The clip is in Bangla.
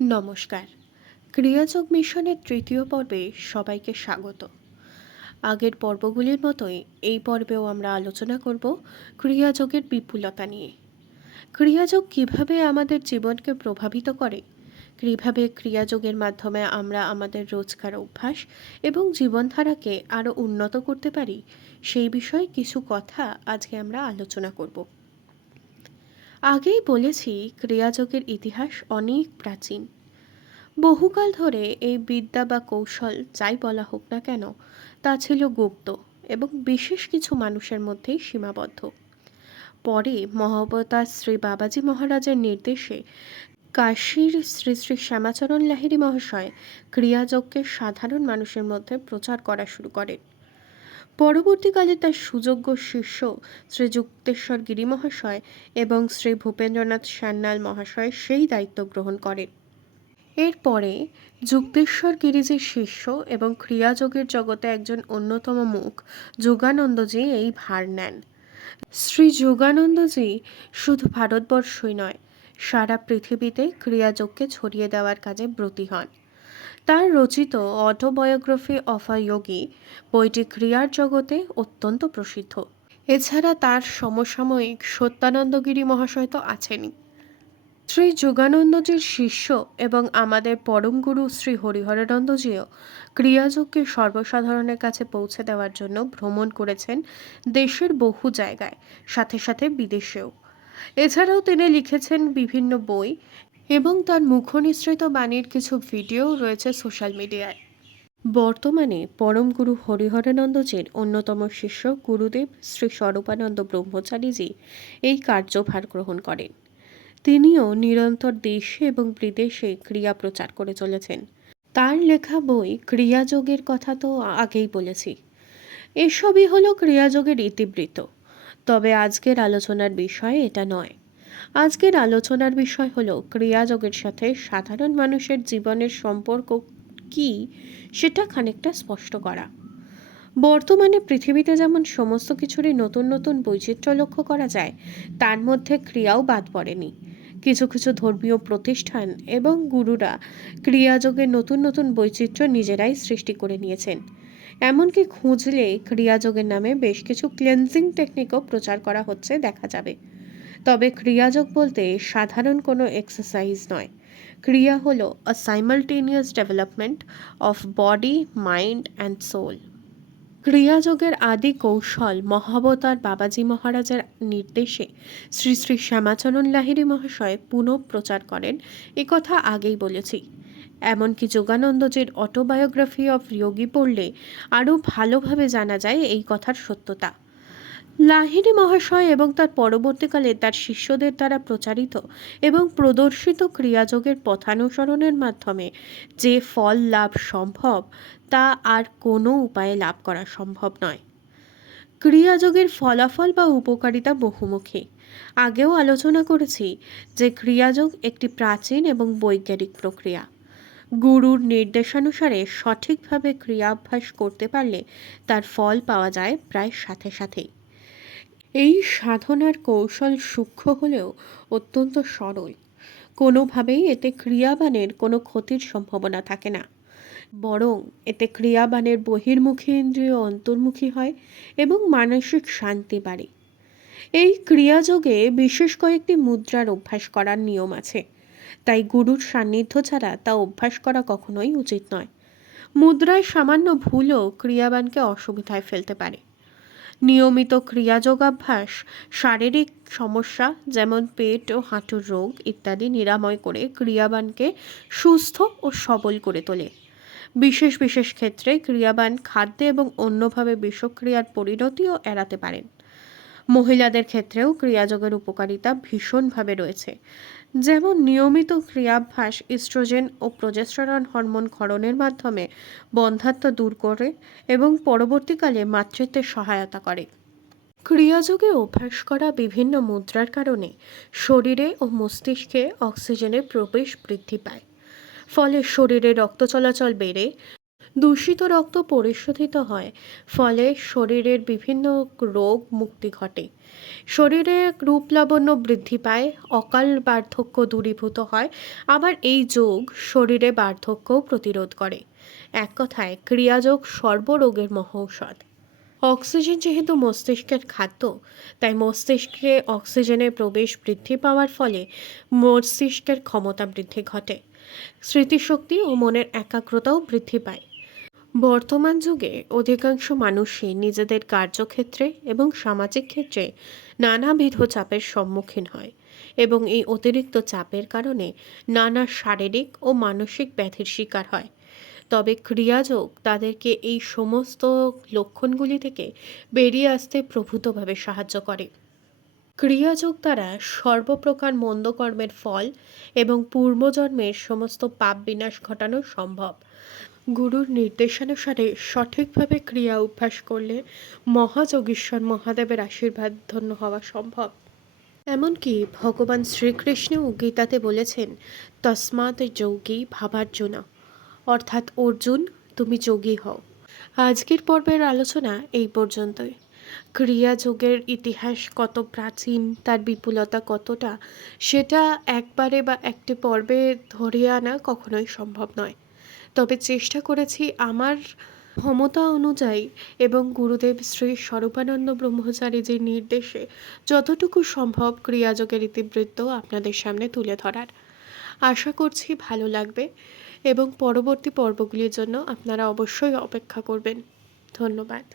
নমস্কার। ক্রিয়াযোগ মিশনের তৃতীয় পর্বে সবাইকে স্বাগত। আগের পর্বগুলির মতোই এই পর্বেও আমরা আলোচনা করব ক্রিয়াযোগের বিপুলতা নিয়ে। ক্রিয়াযোগ কিভাবে আমাদের জীবনকে প্রভাবিত করে, কিভাবে ক্রিয়াযোগের মাধ্যমে আমরা আমাদের রোজকার অভ্যাস এবং জীবনধারাকে আরও উন্নত করতে পারি, সেই বিষয়ে কিছু কথা আজকে আমরা আলোচনা করব। আগেই বলেছি, ক্রিয়াযোগের ইতিহাস অনেক প্রাচীন। বহুকাল ধরে এই বিদ্যা বা কৌশল যাই বলা হোক না কেন, তা ছিল গুপ্ত এবং বিশেষ কিছু মানুষের মধ্যেই সীমাবদ্ধ। পরে মহাবতার শ্রী বাবাজি মহারাজের নির্দেশে কাশীর শ্রী শ্রী শ্যামাচরণ লাহিড়ী মহাশয় ক্রিয়াযোগকে সাধারণ মানুষের মধ্যে প্রচার করা শুরু করেন। পরবর্তীকালে তার সুযোগ্য শিষ্য শ্রী যুক্তেশ্বর গিরি মহাশয় এবং শ্রী ভূপেন্দ্রনাথ সান্যাল মহাশয় সেই দায়িত্ব গ্রহণ করেন। এরপরে যুক্তেশ্বর গিরিজির শিষ্য এবং ক্রিয়াযোগের জগতে একজন অন্যতম মুখ যোগানন্দজি এই ভার নেন। শ্রী যোগানন্দজি শুধু ভারতবর্ষই নয়, সারা পৃথিবীতে ক্রিয়াযোগকে ছড়িয়ে দেওয়ার কাজে ব্রতী হন। তার রচিত অটোবায়োগ্রাফি অফ আ যোগী বইটি ক্রিয়ার জগতে অত্যন্ত প্রসিদ্ধ। এছাড়া তার সমসাময়িক সত্যানন্দগিরি মহাশয় তো আছেনই। শ্রী যোগানন্দজির শিষ্য এবং আমাদের পরম গুরু শ্রী হরিহরানন্দজিও ক্রিয়াযোগকে সর্বসাধারণের কাছে পৌঁছে দেওয়ার জন্য ভ্রমণ করেছেন দেশের বহু জায়গায়, সাথে সাথে বিদেশেও। এছাড়াও তিনি লিখেছেন বিভিন্ন বই এবং তার মুখনিসৃত বাণীর কিছু ভিডিও রয়েছে সোশ্যাল মিডিয়ায়। বর্তমানে পরম গুরু হরিহরানন্দজির অন্যতম শিষ্য গুরুদেব শ্রী স্বরূপানন্দ ব্রহ্মচারীজি এই কার্যভার গ্রহণ করেন। তিনিও নিরন্তর দেশে এবং বিদেশে ক্রিয়া প্রচার করে চলেছেন। তার লেখা বই ক্রিয়াযোগের কথা তো আগেই বলেছি। এসবই হলো ক্রিয়াযোগের ইতিবৃত্ত। তবে আজকের আলোচনার বিষয় এটা নয়। আজকের আলোচনার বিষয় হলো ক্রিয়াযোগের সাথে সাধারণ মানুষের জীবনের সম্পর্ক কি, সেটা খানিকটা স্পষ্ট করা। বর্তমানে পৃথিবীতে যেমন সমস্ত কিছুরই নতুন নতুন বৈচিত্র্য লক্ষ্য করা যায়, তার মধ্যে ক্রিয়াও বাদ পড়েনি। কিছু কিছু ধর্মীয় প্রতিষ্ঠান এবং গুরুরা ক্রিয়াযোগের নতুন নতুন বৈচিত্র্য নিজেরাই সৃষ্টি করে নিয়েছেন। এমনকি খুঁজলে ক্রিয়াযোগের নামে বেশ কিছু ক্লেন্সিং টেকনিকও প্রচার করা হচ্ছে দেখা যাবে। তবে ক্রিয়াযোগ বলতে সাধারণ কোনো এক্সারসাইজ নয়। ক্রিয়া হলো a simultaneous development of body, mind and soul. ক্রিয়াযোগের আদি কৌশল মহাবতার বাবাজি মহারাজের নির্দেশে শ্রী শ্রী শ্যামাচরণ লাহিড়ী মহাশয় পুনঃপ্রচার করেন, কথা আগেই বলেছি। এমনকি যোগানন্দজির অটোবায়োগ্রাফি অফ যোগী পড়লে আরও ভালোভাবে জানা যায় এই কথার সত্যতা। লাহিড়ী মহাশয় এবং তার পরবর্তীকালে তার শিষ্যদের দ্বারা প্রচারিত এবং প্রদর্শিত ক্রিয়াযোগের পথানুসরণের মাধ্যমে যে ফল লাভ সম্ভব, তা আর কোনো উপায়ে লাভ করা সম্ভব নয়। ক্রিয়াযোগের ফলাফল বা উপকারিতা বহুমুখী। আগেও আলোচনা করেছি যে ক্রিয়াযোগ একটি প্রাচীন এবং বৈজ্ঞানিক প্রক্রিয়া। গুরুর নির্দেশানুসারে সঠিকভাবে ক্রিয়াভ্যাস করতে পারলে তার ফল পাওয়া যায় প্রায় সাথে সাথেই। এই সাধনার কৌশল সূক্ষ্ম হলেও অত্যন্ত সরল। কোনোভাবেই এতে ক্রিয়াবানের কোনো ক্ষতির সম্ভাবনা থাকে না, বরং এতে ক্রিয়াবানের বহির্মুখী ইন্দ্রিয় অন্তর্মুখী হয় এবং মানসিক শান্তি বাড়ে। এই ক্রিয়াযোগে বিশেষ কয়েকটি মুদ্রার অভ্যাস করার নিয়ম আছে, তাই গুরুর সান্নিধ্য ছাড়া তা অভ্যাস করা কখনোই উচিত নয়। মুদ্রায় সামান্য ভুলও ক্রিয়াবানকে অসুবিধায় ফেলতে পারে। নিয়মিত ক্রিয়াযোগাভ্যাস শারীরিক সমস্যা যেমন পেট ও হাঁটুর রোগ ইত্যাদি নিরাময় করে ক্রিয়াবানকে সুস্থ ও সবল করে তোলে। বিশেষ বিশেষ ক্ষেত্রে ক্রিয়াবান খাদ্যে এবং অন্যভাবে বিষক্রিয়ার পরিণতিও এড়াতে পারেন। মহিলাদের ক্ষেত্রেও ক্রিয়াযোগের উপকারিতা ভীষণভাবে রয়েছে। যেমন নিয়মিত ক্রিয়াভ্যাস ইস্ট্রোজেন ও প্রজেস্টেরন হরমোন ক্ষরণের মাধ্যমে বন্ধ্যাত্ব দূর করে এবং পরবর্তীকালে মাতৃত্বের সহায়তা করে। ক্রিয়াযোগে অভ্যাস করা বিভিন্ন মুদ্রার কারণে শরীরে ও মস্তিষ্কে অক্সিজেনের প্রবেশ বৃদ্ধি পায়। ফলে শরীরে রক্ত চলাচল বেড়ে দূষিত রক্ত পরিশোধিত হয়, ফলে শরীরের বিভিন্ন রোগ মুক্তি ঘটে। শরীরে রূপ লাবণ্য বৃদ্ধি পায়, অকাল বার্ধক্য দূরীভূত হয়। আবার এই যোগ শরীরে বার্ধক্যও প্রতিরোধ করে। এক কথায় ক্রিয়াযোগ সর্বরোগের মহৌষধ। অক্সিজেন যেহেতু মস্তিষ্কের খাদ্য, তাই মস্তিষ্কে অক্সিজেনের প্রবেশ বৃদ্ধি পাওয়ার ফলে মস্তিষ্কের ক্ষমতা বৃদ্ধি ঘটে। স্মৃতিশক্তি ও মনের একাগ্রতাও বৃদ্ধি পায়। বর্তমান যুগে অধিকাংশ মানুষই নিজেদের কার্যক্ষেত্রে এবং সামাজিক ক্ষেত্রে নানাবিধ চাপের সম্মুখীন হয়, এবং এই অতিরিক্ত চাপের কারণে নানা শারীরিক ও মানসিক ব্যাধির শিকার হয়। তবে ক্রিয়াযোগ তাদেরকে এই সমস্ত লক্ষণগুলি থেকে বেরিয়ে আসতে প্রভূতভাবে সাহায্য করে। ক্রিয়াযোগ দ্বারা সর্বপ্রকার মন্দ কর্মের ফল এবং পূর্বজন্মের সমস্ত পাপ বিনাশ ঘটানো সম্ভব। গুরুর নির্দেশানুসারে সঠিকভাবে ক্রিয়া অভ্যাস করলে মহাযোগীশ্বর মহাদেবের আশীর্বাদ ধন্য হওয়া সম্ভব। এমনকি ভগবান শ্রীকৃষ্ণও গীতাতে বলেছেন, তস্মাৎ যোগী ভাবার্জুনা, অর্থাৎ অর্জুন, তুমি যোগী হও। আজকের পর্বের আলোচনা এই পর্যন্তই। ক্রিয়াযোগের ইতিহাস কত প্রাচীন, তার বিপুলতা কতটা, সেটা একবারে বা একটি পর্বে ধরিয়ে আনা কখনোই সম্ভব নয়। তবে চেষ্টা করেছি আমার ক্ষমতা অনুযায়ী এবং গুরুদেব শ্রী স্বরূপানন্দ ব্রহ্মচারীজির নির্দেশে যতটুকু সম্ভব ক্রিয়াযোগের ইতিবৃত্ত আপনাদের সামনে তুলে ধরার। আশা করছি ভালো লাগবে, এবং পরবর্তী পর্বগুলির জন্য আপনারা অবশ্যই অপেক্ষা করবেন। ধন্যবাদ।